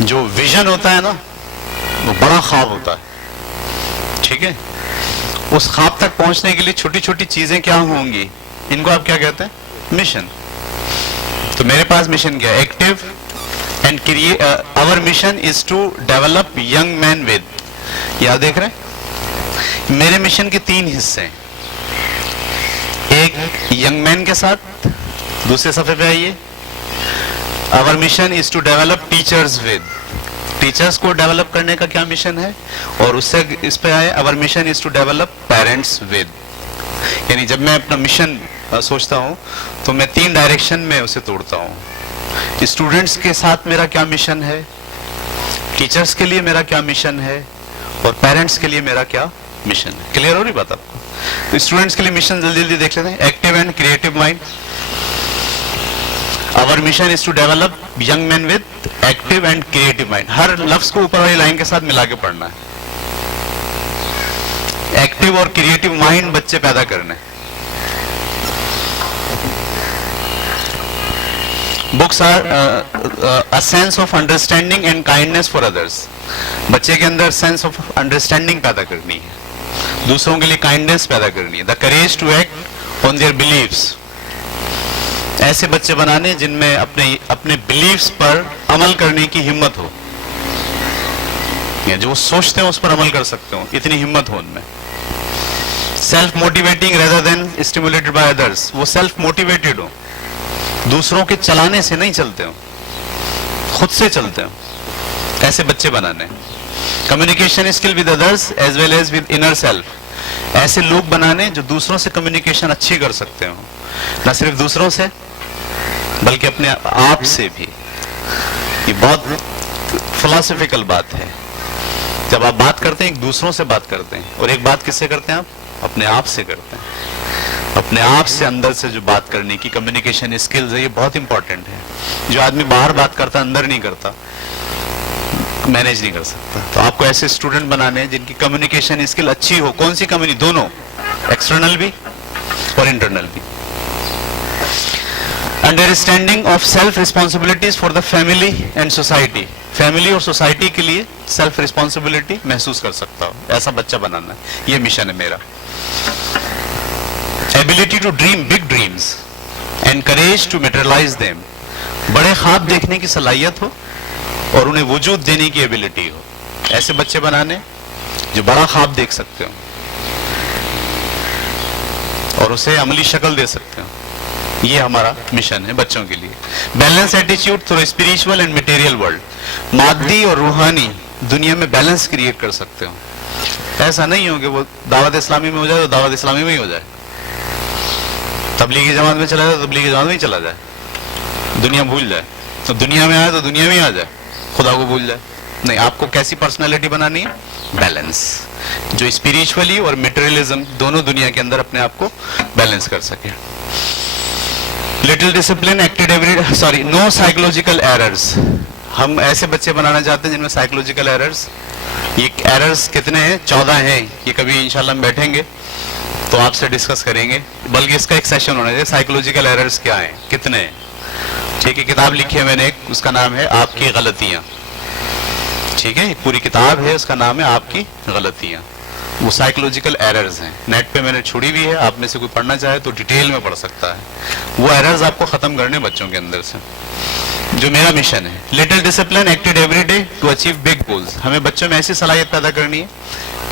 جو ویژن ہوتا ہے نا وہ بڑا خواب ہوتا ہے، ٹھیک ہے؟ اس خواب تک پہنچنے کے لیے چھوٹی چھوٹی چیزیں کیا ہوں گی، ان کو آپ کیا کہتے ہیں؟ مشن. تو میرے پاس مشن کیا ہے؟ Active and our mission is to develop young men with. یاد دیکھ رہے ہیں؟ میرے مشن کے 3 حصے ہیں. ایک ینگ مین کے ساتھ، دوسرے صفحے پہ آئیے. our mission is to develop teachers with. Teachers کو ڈیولپ کرنے کا کیا مشن ہے؟ اور اس سے اس پہ آئے our mission is to develop parents with. یعنی جب میں اپنا مشن سوچتا ہوں تو میں 3 ڈائریکشن میں اسے توڑتا ہوں. اسٹوڈنٹس کے ساتھ میرا کیا مشن ہے، ٹیچرز کے لیے میرا کیا مشن ہے، اور پیرنٹس کے لیے میرا کیا مشن ہے. کلیئر ہو رہی بات آپ کو؟ تو اسٹوڈنٹس کے لیے مشن جلدی جلدی دیکھ لیتے ہیں. Active and creative mind. our mission is to develop young men with active and creative mind. ہر لفظ کو اوپر والی لائن کے ساتھ ملا کے پڑھنا ہے. ایکٹیو اور کریٹو مائنڈ بچے پیدا کرنے. Books are a sense of understanding and kindness for others. بچے کے اندر sense of understanding پیدا کرنی ہے، دوسروں کے لیے kindness پیدا کرنی ہے. The courage to act on their beliefs. ایسے بچے بنانے جن میں اپنے beliefs پر عمل کرنے کی ہمت ہو، یا جو وہ سوچتے ہیں اس پر عمل کر سکتے ہوں، اتنی ہمت ہو ان میں. Self motivating rather than stimulated by others. وہ self motivated ہو، دوسروں کے چلانے سے نہیں چلتے ہوں، خود سے چلتے ہوں. ایسے بچے بنانے. Communication skill with others as well as with inner self. ایسے لوگ بنانے جو دوسروں سے کمیونیکیشن اچھی کر سکتے ہوں، نہ صرف دوسروں سے بلکہ اپنے آپ سے بھی. یہ بہت فلاسفیکل بات ہے. جب آپ بات کرتے ہیں ایک دوسروں سے بات کرتے ہیں، اور ایک بات کس سے کرتے ہیں؟ آپ اپنے آپ سے کرتے ہیں. اپنے آپ سے اندر سے جو بات کرنے کی کمیونیکیشن اسکلز ہے، یہ بہت امپورٹنٹ ہے. جو آدمی باہر بات کرتا اندر نہیں کرتا، مینیج نہیں کر سکتا. تو آپ کو ایسے اسٹوڈنٹ بنانے ہیں جن کی کمیونیکیشن اسکل اچھی ہو. کون سی کمیونی؟ دونوں، ایکسٹرنل بھی اور انٹرنل بھی. Understanding of self responsibilities for the family and society. Family اور سوسائٹی کے لیے سیلف ریسپانسبلٹی محسوس کر سکتا ہوں، ایسا بچہ بنانا ہے. یہ مشن ہے میرا. Ability to dream big dreams and courage to materialize them. بڑے خواب دیکھنے کی صلاحیت ہو اور انہیں وجود دینے کی ایبلٹی ہو. ایسے بچے بنانے جو بڑا خواب دیکھ سکتے ہوں اور اسے عملی شکل دے سکتے ہوں. یہ ہمارا مشن ہے بچوں کے لیے. بیلنس ایٹیچیوڈ through spiritual and material world. مادی اور روحانی دنیا میں بیلنس کریٹ کر سکتے ہوں. ایسا نہیں ہو کہ وہ دعوت اسلامی میں ہو جائے تو دعوت اسلامی میں ہی ہو جائے، تبلیغی جماعت میں چلا جائے تو تبلیغی جماعت میں ہی چلا جائے، دنیا بھول جائے. تو دنیا میں آئے تو دنیا میں ہی آ جائے، خدا کو بھول جائے. نہیں، آپ کو کیسی پرسنالٹی بنانی ہے؟ بیلنس، جو اسپریچولی اور میٹریلزم دونوں دنیا کے اندر اپنے آپ کو بیلنس کر سکے. Little discipline acted no psychological errors. ہم ایسے بچے بنانا چاہتے ہیں جن میں سائیکولوجیکل ایررز. یہ ایررز کتنے ہیں؟ 14 ہیں. یہ کبھی انشاءاللہ ہم بیٹھیں گے تو آپ سے ڈسکس کریں گے، بلکہ اس کا ایک سیشن ہونا چاہیے سائیکولوجیکل ایررز کیا ہیں، کتنے ہیں. ٹھیک ہے، کتاب لکھی ہے میں نے ایک، اس کا نام ہے آپ کی غلطیاں. ٹھیک ہے، ایک پوری کتاب ہے، اس کا نام ہے آپ کی غلطیاں. وہ سائیکولوجیکل ایررز ہیں. نیٹ پہ میں نے چھوڑی ہوئی ہے، آپ میں سے کوئی پڑھنا چاہے تو ڈیٹیل میں پڑھ سکتا ہے. وہ ایررز آپ کو ختم کرنے بچوں کے اندر سے، جو میرا مشن ہے. Little discipline acted every day to achieve big goals. ہمیں بچوں میں ایسی صلاحیت پیدا کرنی ہے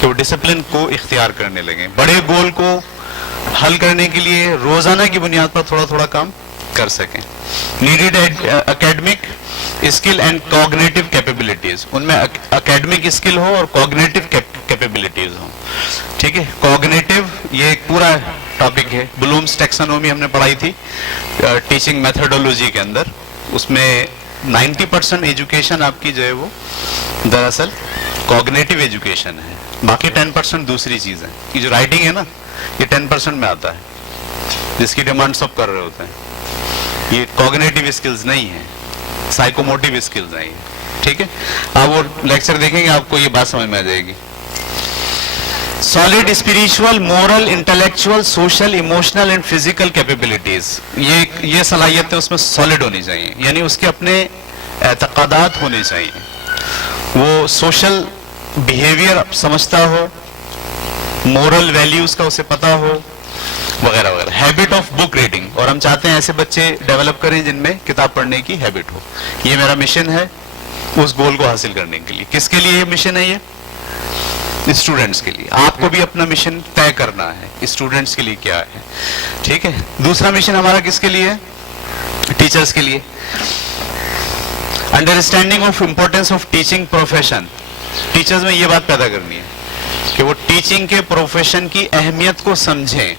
کہ وہ ڈسپلن کو اختیار کرنے لگیں. بڑے گول کو حل کرنے کے لیے روزانہ کی بنیاد پر تھوڑا تھوڑا کام کر سکیں. Needed academic skill and cognitive capabilities. ان میں اکیڈمک اسکل ہو اور کوگنیٹو کیپیبلٹیز ہوں. ٹھیک ہے، کوگنیٹو یہ ایک پورا ٹاپک ہے. بلومز ٹیکسانومی ہم نے پڑھائی تھی ٹیچنگ میتھڈولوجی کے اندر. اس میں 90% ایجوکیشن آپ کی جو ہے وہ دراصل کوگنیٹو ایجوکیشن ہے. باقی 10% دوسری چیز ہے. یہ جو رائٹنگ ہے نا، یہ 10% میں آتا ہے، جس کی ڈیمانڈ سب کر رہے ہوتے ہیں. یہ کوگنیٹو اسکلز نہیں ہیں، سائیکوموٹیو اسکلز ہیں. ٹھیک ہے، آپ وہ لیکچر دیکھیں گے آپ کو یہ بات سمجھ میں آ جائے گی. Solid spiritual, moral, intellectual, social, emotional and physical capabilities. یہ صلاحیتیں اس میں سالڈ ہونی چاہیے، یعنی اس کے اپنے اعتقادات ہونے چاہیے. وہ سوشل بیہیویئر سمجھتا ہو, مورل ویلیوز کا اسے پتا ہو, وغیرہ وغیرہ. ہیبٹ آف بک ریڈنگ, اور ہم چاہتے ہیں ایسے بچے ڈیولپ کریں جن میں کتاب پڑھنے کی ہیبٹ ہو. یہ میرا مشن ہے اس گول کو حاصل کرنے کے لیے. کس کے لیے یہ مشن ہے؟ یہ اسٹوڈنٹس کے لیے. آپ کو بھی اپنا مشن طے کرنا ہے اسٹوڈنٹس کے لیے کیا ہے. ٹھیک ہے. دوسرا مشن ہمارا کس کے لیے ہے؟ ٹیچرس کے لیے. Understanding of importance of teaching profession. Teachers میں یہ بات پیدا کرنی ہے کہ وہ ٹیچنگ کے پروفیشن کی اہمیت کو سمجھیں.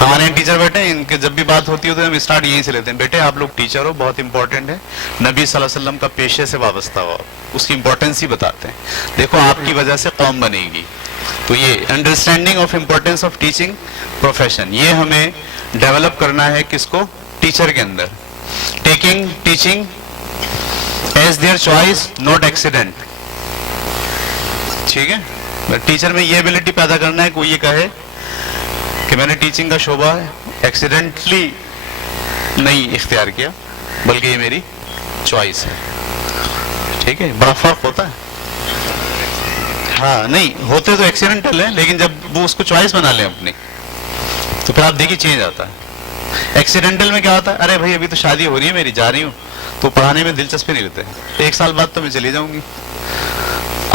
ہمارے یہاں ٹیچر بیٹھے ہیں, ان کے جب بھی بات ہوتی ہے تو ہم اسٹارٹ یہیں سے لیتے ہیں, بیٹے آپ لوگ ٹیچر ہو, بہت امپورٹنٹ ہے, نبی صلی اللہ علیہ وسلم کا پیشے سے وابستہ ہو, اس کی امپورٹینس ہی بتاتے ہیں. دیکھو آپ کی وجہ سے قوم بنے گی. تو یہ understanding of importance of teaching profession, یہ ہمیں ڈیولپ کرنا ہے کس کو؟ ٹیچر کے اندر. Taking teaching as their choice not accident. ٹھیک ہے. ٹیچر میں یہ ایبلٹی پیدا کرنا ہے کہ وہ یہ کہے کہ میں نے ٹیچنگ کا شعبہ ایکسیڈنٹلی نہیں اختیار کیا, بلکہ یہ میری چوائس ہے. ٹھیک ہے. بڑا فرق ہوتا ہے. ہاں نہیں ہوتے تو ایکسیڈنٹل ہیں, لیکن جب وہ اس کو چوائس بنا لیں اپنی تو پھر آپ دیکھیے چینج آتا ہے. ایکسیڈنٹل میں کیا ہوتا ہے؟ ارے بھائی ابھی تو شادی ہو رہی ہے میری, جا رہی ہوں, تو پڑھانے میں دلچسپی نہیں لیتے, 1 سال بعد تو میں چلی جاؤں گی.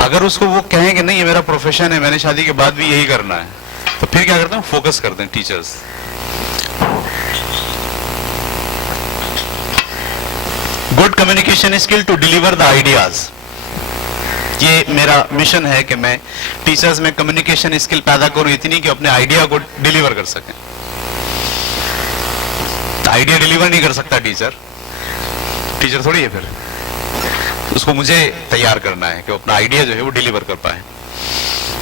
اگر اس کو وہ کہیں کہ نہیں یہ میرا پروفیشن ہے, میں نے شادی کے بعد بھی یہی کرنا ہے, تو پھر کیا کرتے ہیں؟ فوکس کرتے ہیں teachers. Good communication skill to deliver the ideas. یہ میرا مشن ہے کہ میں ٹیچرز میں کمیونیکیشن اسکل پیدا کروں اتنی کہ اپنے آئیڈیا کو ڈیلیور کر سکیں. آئیڈیا ڈیلیور نہیں کر سکتا ٹیچر تھوڑی ہے, پھر اس کو مجھے تیار کرنا ہے کہ اپنا آئیڈیا جو ہے وہ ڈیلیور کر پائے.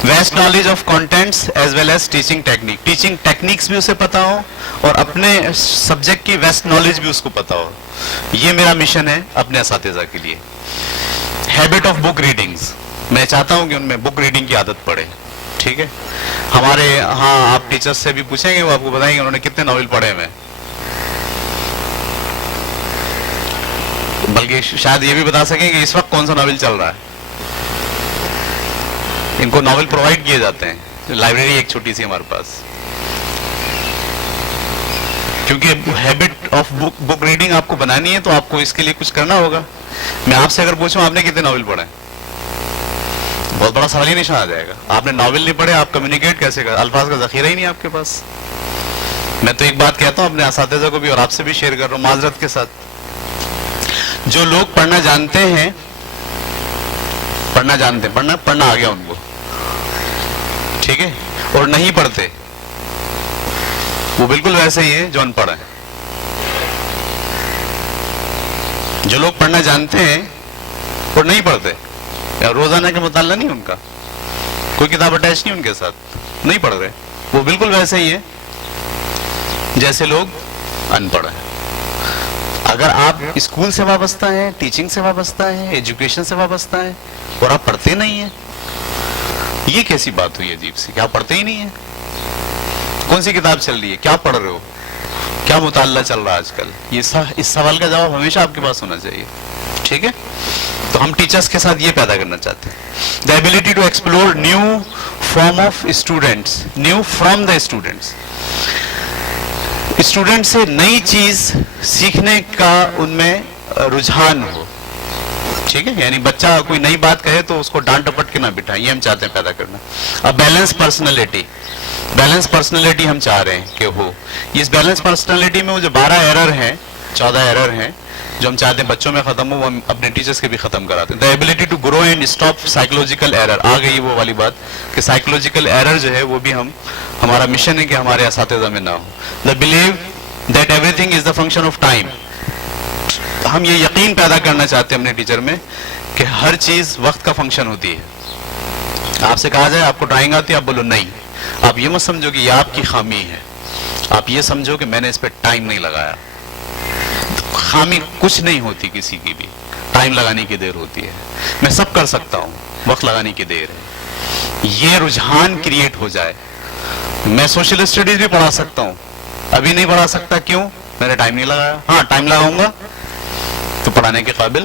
Vast knowledge of contents as well as teaching technique. Teaching techniques بھی اسے پتا ہو اور اپنے سبجیکٹ کی ویسٹ نالج بھی اس کو پتا ہو. یہ میرا مشن ہے اپنے اساتذہ کے لیے. Habit of book readings. میں چاہتا ہوں کہ ان میں بک ریڈنگ کی عادت پڑے. ٹھیک ہے. ہمارے ہاں آپ ٹیچرز سے بھی پوچھیں گے, وہ آپ کو بتائیں گے انہوں نے کتنے ناول پڑھے ہوئے, بلکہ شاید یہ بھی بتا سکیں کہ اس وقت کون سا ناول چل رہا ہے. ان کو ناول پرووائڈ کیے جاتے ہیں, لائبریری ایک چھوٹی سی ہمارے پاس, کیونکہ ہیبٹ آف بک ریڈنگ آپ کو بنانی ہے تو آپ کو اس کے لیے کچھ کرنا ہوگا. میں آپ سے اگر پوچھوں آپ نے کتنے ناول پڑھے, بہت بڑا سوال ہی نشان آ جائے گا. آپ نے ناول نہیں پڑھے, آپ کمیونیکیٹ کیسے کر؟ الفاظ کا ذخیرہ ہی نہیں آپ کے پاس. میں تو ایک بات کہتا ہوں اپنے اساتذہ کو بھی اور آپ سے بھی شیئر کر رہا ہوں معذرت کے ساتھ, جو لوگ پڑھنا جانتے ہیں, پڑھنا آ گیا ان کو, ٹھیک ہے, اور نہیں پڑھتے, وہ بالکل ویسے ہی ہے جو ان پڑھ ہے. جو لوگ پڑھنا جانتے ہیں اور نہیں پڑھتے, روزانہ کے مطالعہ نہیں ان کا, کوئی کتاب اٹیچ نہیں ان کے ساتھ, نہیں پڑھ رہے, وہ بالکل ویسے ہی ہے جیسے لوگ ان پڑھ ہیں. اگر آپ اسکول سے وابستہ ہیں, ٹیچنگ سے وابستہ ہیں, ایجوکیشن سے وابستہ ہیں, اور آپ پڑھتے نہیں ہیں, یہ کیسی بات ہوئی عجیب سی کہ آپ پڑھتے ہی نہیں ہیں. کون سی کتاب چل رہی ہے, کیا پڑھ رہے ہو, کیا مطالعہ چل رہا ہے آج کل؟ اس سوال کا جواب ہمیشہ آپ کے پاس ہونا چاہیے. ٹھیک ہے. تو ہم ٹیچرز کے ساتھ یہ پیدا کرنا چاہتے ہیں, the ability to explore new form of students, new from the students. Student سے نئی چیز سیکھنے کا ان میں رجحان ہو. ٹھیک ہے. یعنی بچہ کوئی نئی بات کہے تو اس کو ڈانٹ ڈپٹ کے نہ بٹھائیں, یہ ہم چاہتے ہیں پیدا کرنا. اب بیلنس پرسنالٹی ہم چاہ رہے ہیں کہ ہو. اس بیلنس پرسنالٹی میں وہ جو 12 ایرر ہیں, 14 ایرر ہیں جو ہم چاہتے ہیں بچوں میں ختم ہو, وہ ہم اپنے ٹیچرز کے بھی ختم کراتے ہیں. The ability to grow and stop psychological error. آ گئی وہ والی بات کہ سائیکولوجیکل ایرر جو ہے وہ بھی ہمارا مشن ہے کہ ہمارے اساتذہ میں نہ ہو. The believe that everything is the function of time. ہم یہ یقین پیدا کرنا چاہتے ہیں اپنے ٹیچر میں کہ ہر چیز وقت کا فنکشن ہوتی ہے. آپ سے کہا جائے آپ کو ڈرائنگ آتی ہے, آپ بولو نہیں, آپ یہ مت سمجھو کہ یہ آپ کی خامی ہے, آپ یہ سمجھو کہ میں نے اس پہ ٹائم نہیں لگایا. خامی کچھ نہیں ہوتی کسی کی بھی, ٹائم لگانے کی دیر ہوتی ہے. میں سب کر سکتا ہوں, وقت لگانے کی دیر ہے. یہ رجحان کریٹ ہو جائے. میں سوشل اسٹڈیز بھی پڑھا سکتا ہوں, ابھی نہیں پڑھا سکتا, کیوں؟ میں نے ٹائم نہیں لگایا. ہاں ٹائم لگاؤں گا تو پڑھانے کے قابل